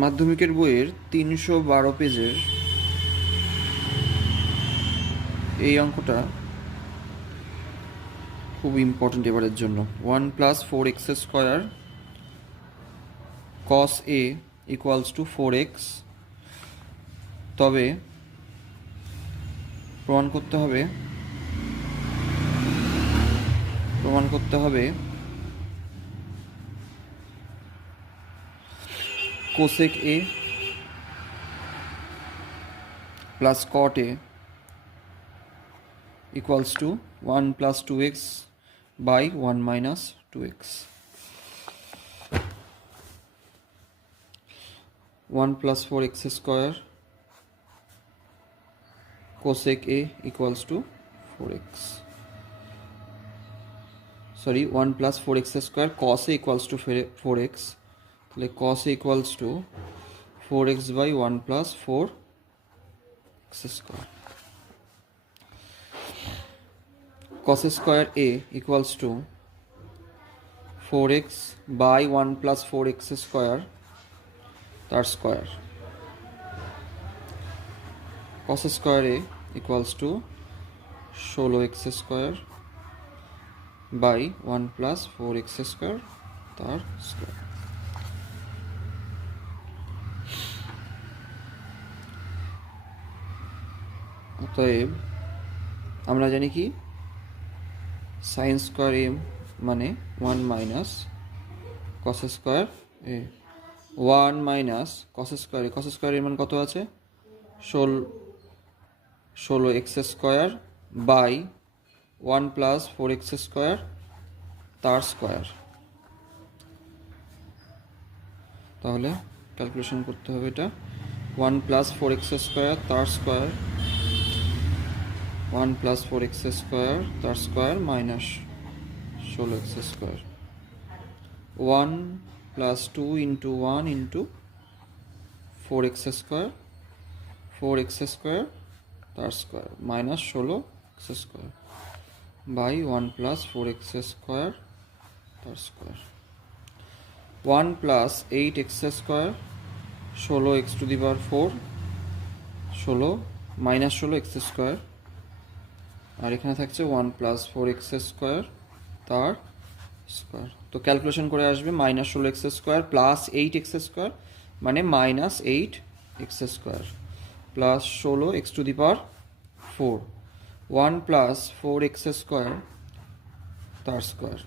মাধ্যমিকের বইয়ের 312 পেজের এই অঙ্কটা খুব ইম্পর্টেন্ট এবারের জন্য। 1+4x² cos a = 4x। তবে প্রমাণ করতে হবে cosec a plus cot a = 1+2x by 1 - 2x। 1+4x² cosec a = 4x। Sorry, 1+4x² cos a = 4x। তাহলে cos a = 4x by 1+4x²। cos square a = 4x by 1+4x² তার square. cos square a = 16x² by 1+4x² তার square. অতএব আমরা জানি কি sin square a মানে 1 - cos square a। 1 - cos square a মান কত আছে? 16x² by 1+4x² তার স্কোয়ার। তাহলে ক্যালকুলেশন করতে হবে এটা। 1+4x² তার স্কোয়ার, 1+4x² তার square minus 16x²। 1 + 2 × 1 × 4x² 4x² তার square minus 16x² by 1+4x² তার স্কোয়ার। 1 + 8x², 16x⁴, 16 - 16x²। আর এখানে থাকছে 1+4x² তার স্কোয়ার। তো ক্যালকুলেশন করে আসবে -16x² প্লাস 8x² মানে -8x² প্লাস 16x⁴, 1+4x² তার স্কোয়ার।